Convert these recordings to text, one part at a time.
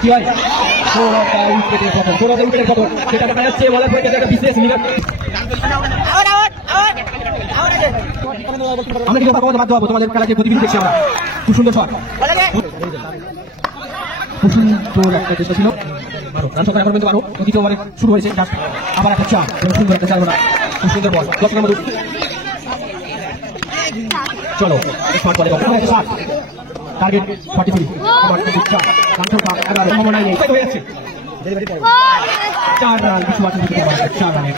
কি হয় উইকেটের খবর সেটা দেখা যাচ্ছে বলার পরে একটা বিশেষ মিনার আমরা কিন্তু কথা বাধ্য হবো তোমাদের খেলা যে প্রতিদিন দেখছি আমরা খুব সুন্দর শট খুব সুন্দর একটা চেষ্টা ছিল রান সংখ্যা এখন কিন্তু আরো দ্বিতীয় ওভারে শুরু হয়েছে আবার একটা চার সুন্দর একটা চার খুব সুন্দর বল 10 নম্বর চলো স্মার্ট বলে শট টার্গেট 43 আবার রান সংখ্যা সম্ভাবনা নেই হয়ে যাচ্ছে 4 রান কিছু আছে 4 রানে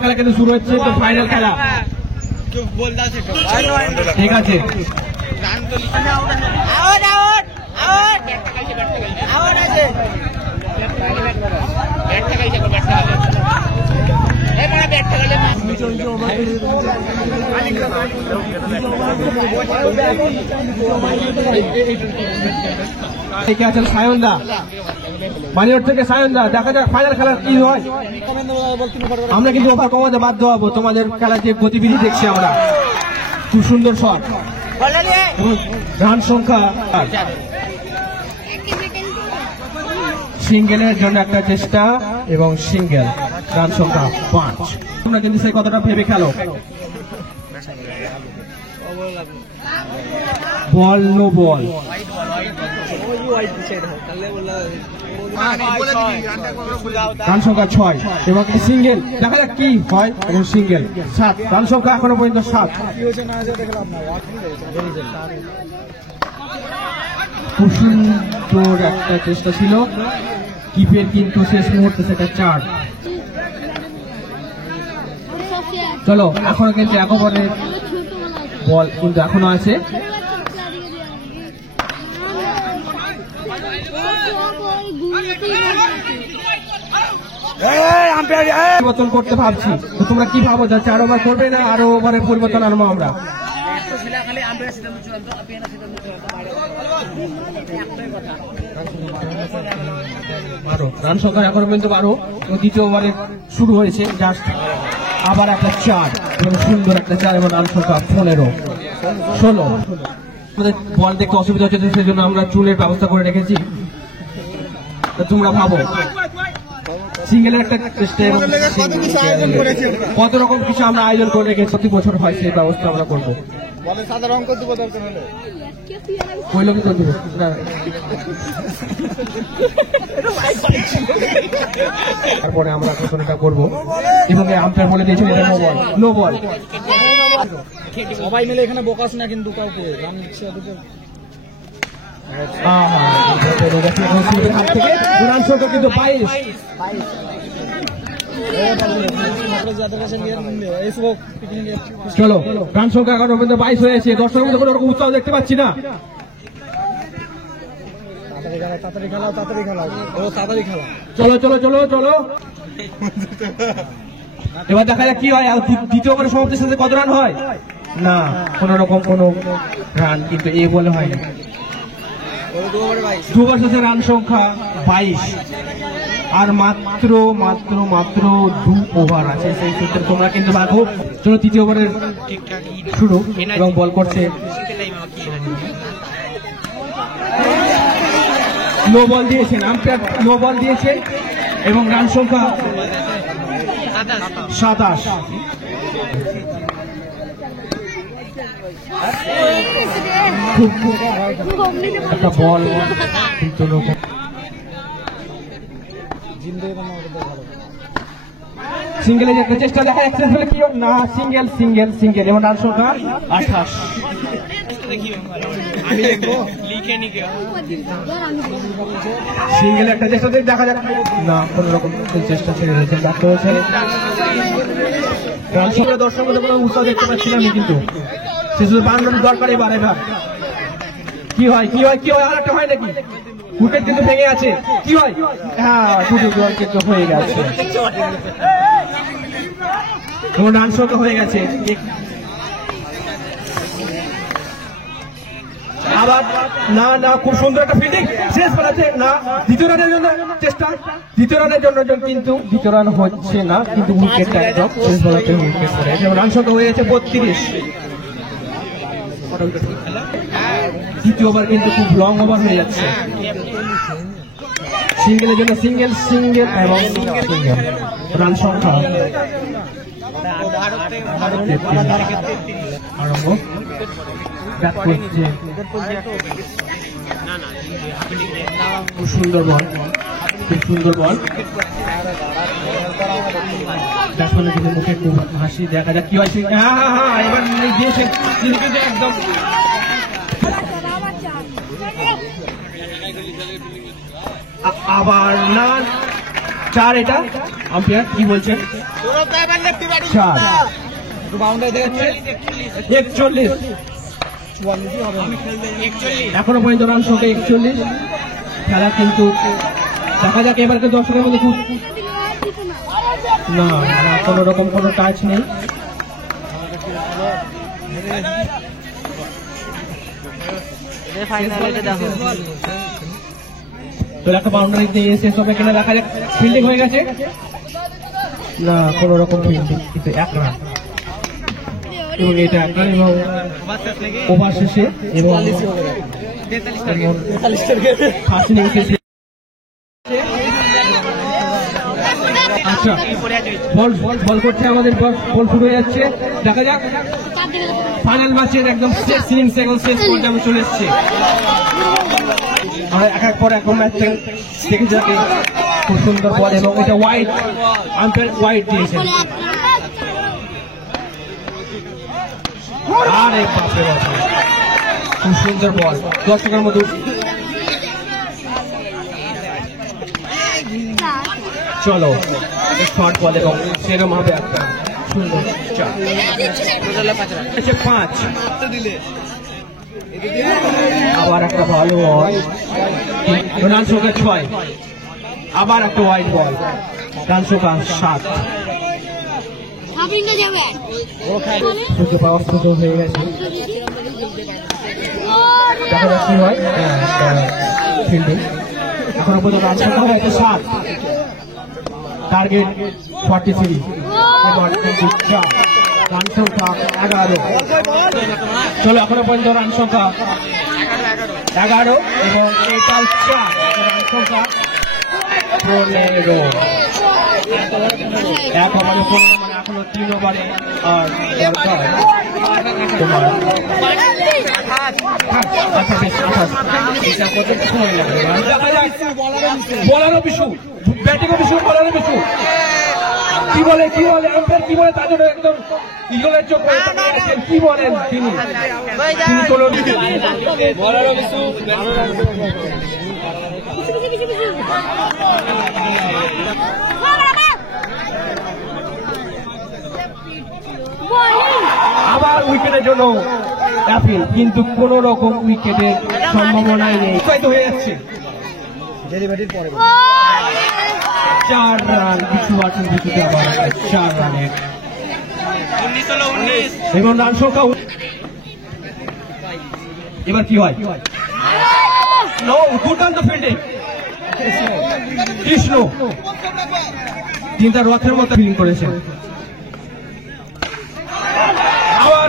খেলা কিন্তু শুরু হচ্ছে তো ফাইনাল খেলা ঠিক আছে সায়নদা মানিওর থেকে সায়নদা দেখা যাক ফাইনাল খেলা কি হয় আমরা কিন্তু ওভার কমাতে বাধ্য হবো তোমাদের খেলা যে গতিবিধি দেখছি আমরা খুব সুন্দর শট রান সংখ্যা সিঙ্গেলের জন্য একটা চেষ্টা এবং সিঙ্গেল রান সংখ্যা 5 তোমরা কিন্তু সেই কথাটা ভেবে খেলো বল নো বল রান সংখ্যা 6 এবং সিঙ্গেল দেখা যাক কি হয় এবং সিঙ্গেল 7 রান সংখ্যা এখনো পর্যন্ত 7 খুব সুন্দর একটা চেষ্টা ছিল কিপের কিন্তু শেষ মুহূর্তে সেটা 4 চলো এখনো কিন্তু এক ওভারের বল কিন্তু এখনো আছে পরিবর্তন করতে ভাবছি তো তোমরা কি ভাবো যা 4 ওভার করবে না আরো ওভারের পরিবর্তন আনবো আমরা রান সংখ্যা এখন পর্যন্ত 12 দ্বিতীয় ওভারে শুরু হয়েছে জাস্ট আবার একটা 4 এবং সুন্দর একটা 4 এবং রান সংখ্যা 15-16 আমাদের বল দেখতে অসুবিধা হচ্ছে সেই জন্য আমরা চুলের ব্যবস্থা করে রেখেছি তোমরা ভাবো সিঙ্গেলের একটা চেষ্টা কত রকম কিছু আমরা আয়োজন করে রেখেছি প্রতি বছর হয় সেই ব্যবস্থা আমরা করবো তারপরে আমরা ঘোষণাটা করবো এবং আম্পায়ার বলে দিয়েছেন এটা নো বল সবাই মিলে এখানে বোকাস না কিন্তু কাউকে রান সংখ্যা কিন্তু 22 চলো রান সংখ্যা এখন পর্যন্ত 22 হয়েছে দর্শকের মধ্যে কোনো রকম উৎসাহ দেখতে পাচ্ছি না চলো চলো চলো চলো এবার দেখা যাক কি হয় দ্বিতীয় ওভারের সমাপ্তির সাথে কত রান হয় না কোন রকম কোন রান কিন্তু এই বলে হয় না 2 ওভার শেষে রান সংখ্যা 22 আর মাত্র 2 ওভার আছে সেই সূত্রে তোমরা কিন্তু ভাবো চলো তৃতীয় ওভারের শুরু এবং বল করছে নো বল দিয়েছেন আম্পায়ার নো বল দিয়েছেন এবং রান সংখ্যা 27 একটা বল সিঙ্গেলে যে একটা চেষ্টা দেখা যাচ্ছে কি না সিঙ্গেল সিঙ্গেল সিঙ্গেল এবং রান সংখ্যা 28 সিঙ্গেল একটা চেষ্টা দেখা যাক না কোন রকম চেষ্টা ছেড়ে দিয়েছেন ব্যর্থ হয়েছে রান সংখ্যা দর্শকদের কোনো উৎসাহ দেখতে পাচ্ছি না আমি কিন্তু সে শুধু বাংলার দরকার এবার কি হয় কি হয় কি হয় আর একটা হয় নাকি উইকেট কিন্তু ভেঙে আছে কি হয় হ্যাঁ দুটো জল কিন্তু হয়ে গেছে রান সংখ্যা হয়ে গেছে আবার না না, খুব সুন্দর একটা ফিল্ডিং, শেষ পালাচ্ছে না, দ্বিতীয় রানের জন্য চেষ্টা, দ্বিতীয় রানের জন্য কিন্তু দ্বিতীয় রান হচ্ছে না, কিন্তু উইকেটটা একদম শেষ বলাতে উইকেট পড়ে রান সংখ্যা হয়ে যাচ্ছে 32। দ্বিতীয় ওভার কিন্তু খুব লং ওভার হয়ে যাচ্ছে, সিঙ্গেলের জন্য সিঙ্গেল সিঙ্গেল এবং সিঙ্গেল রান সংখ্যা আরম্ভ। খুব সুন্দর বল, খুব সুন্দর বল, ব্যাটসম্যানের দিকে মুখে একটু হাসি, দেখা যাক কি হয়। এবার দিয়েছে একদম আবার না, 4 এটা আম্পায়ার কি বলছেন? 4 41 এখনো পর্যন্ত রান সংখ্যা 41। খেলা কিন্তু দেখা যাক এবার দর্শকের মধ্যে খুব না, কোনো রকম কোনো টাচ নেই। তো একটা বাউন্ডারি দিয়ে শেষ হবে কিনা দেখা যাক। ফিল্ডিং হয়ে গেছে না, কোন রকম ফিল্ডিং, কিন্তু 1 রান এবং এটা 1 রান এবং ওভার শেষে এবং আচ্ছা বল বল করছে আমাদের, বল শুরু হয়ে যাচ্ছে, দেখা যাক ফাইনাল ম্যাচের একদম শেষ ইনিংস এখন শেষ পর্যায়ে চলে এসছে। এক পর এখন ম্যাচ দেখে যাকে খুব সুন্দর বল এবং এটা ওয়াইড, আম্পায়ার ওয়াইড দিয়েছেন। আরে বাপরে বাপরে, খুব সুন্দর বল, দর্শকের মধ্যে চলো শর্ট বল এবং সেরকম হবে একটা সুন্দর 5। আবার একটা ভালো বল, রান সংখ্যা 6, আবার একটা ওয়াইড বল, রান সংখ্যা 7। হয়ে গেছে, দেখা যাক কি হয়। ফিল্ডিং এখনো পর্যন্ত রান সংখ্যা হয়েছে 7, টার্গেট 43, রান সংখ্যা 11। চলো এখনো পর্যন্ত রান সংখ্যা 11 এবং এটা 4, রান সংখ্যা 15। 1 ওভারে 15 মানে এখনো 3 ওভারে আর দরকার তোমার আচ্ছা বেশ 28। এটা কত সময় লাগবে? বলারও বিশু, ব্যাটিংও বিশু, বলারও বিশু, কি বলে আম্পায়ার কি বলে তার জন্য একদম ইগলের চোখ কি বলেন তিনি কোনো বলারও বিশু। আবার উইকেটের জন্য অ্যাপিল, কিন্তু কোন রকম উইকেটের সম্ভাবনাই নেই, হয়ে যাচ্ছে 4 রান, কিছু আছেন কিছুতে আবার 4 রানে এবং রান সংখ্যা। এবার কি হয়? দুর্দান্ত ফিল্ডিং কৃষ্ণ, তিনি তার রথের মতো ফিল্ডিং করেছেন। আবার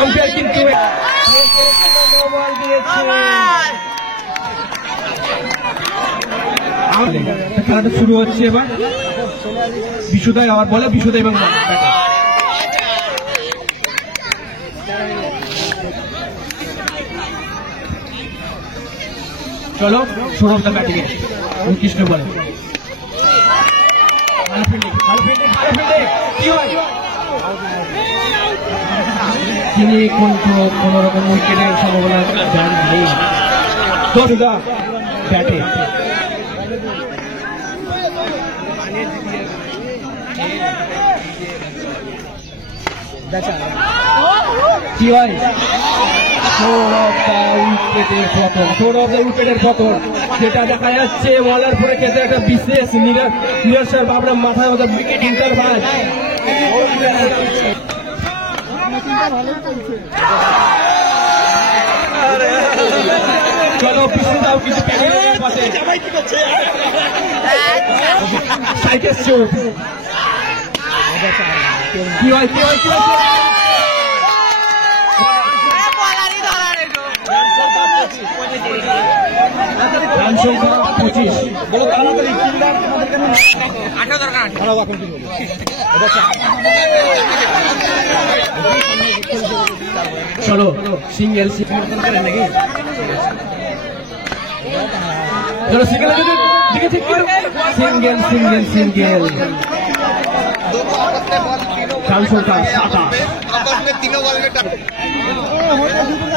আম্পায়ার কিন্তু খেলাটা শুরু হচ্ছে এবার। বিশুদায় আবার বলে, বিশুদায় এবং চলো সৌরভদা ব্যাটিং, কৃষ্ণ বলে তিনি কোন রকম উইকেটের সম্ভাবনা নেই। ব্যাটে কি হয়? সৌরভের উইকেটের পতন যেটা দেখা যাচ্ছে, বলার পরে ক্ষেত্রে একটা বিশেষ নিরাশার ভাবনা মাথায় উইকেট ইন্টারভাল। চলো পিছনে দাও কিছু পাশে সাইকেল চোখ কি হয় কি হয় কি হয় রান সংখ্যা 25 চলো সিঙ্গেল নাকি চলো single single single single run সংখ্যা 27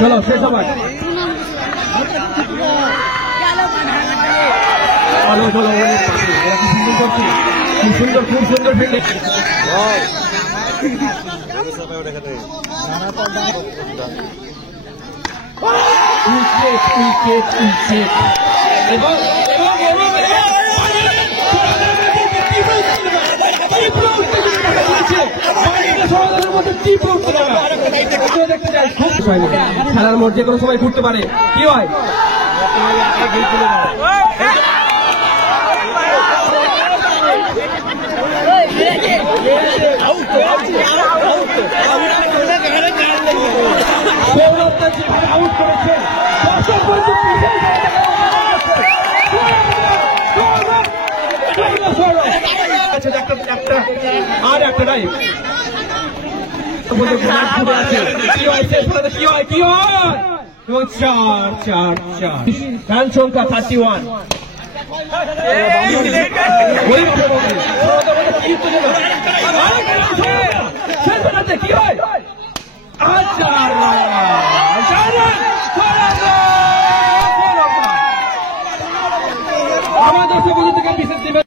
চলো শেষ আবার চলো চলো খুব সুন্দর খুব সুন্দর ফিল্ডিং উইকেট উইকেট উইকেট এবং খেলার মোড় যে কোনো সময় ঘুরতে পারে কি হয় আউট করেছে আর একটা রাইট কি হয় কি হয় এবং 4 রান সংখ্যা 31 কি হয় আমাদের থেকে বিশেষ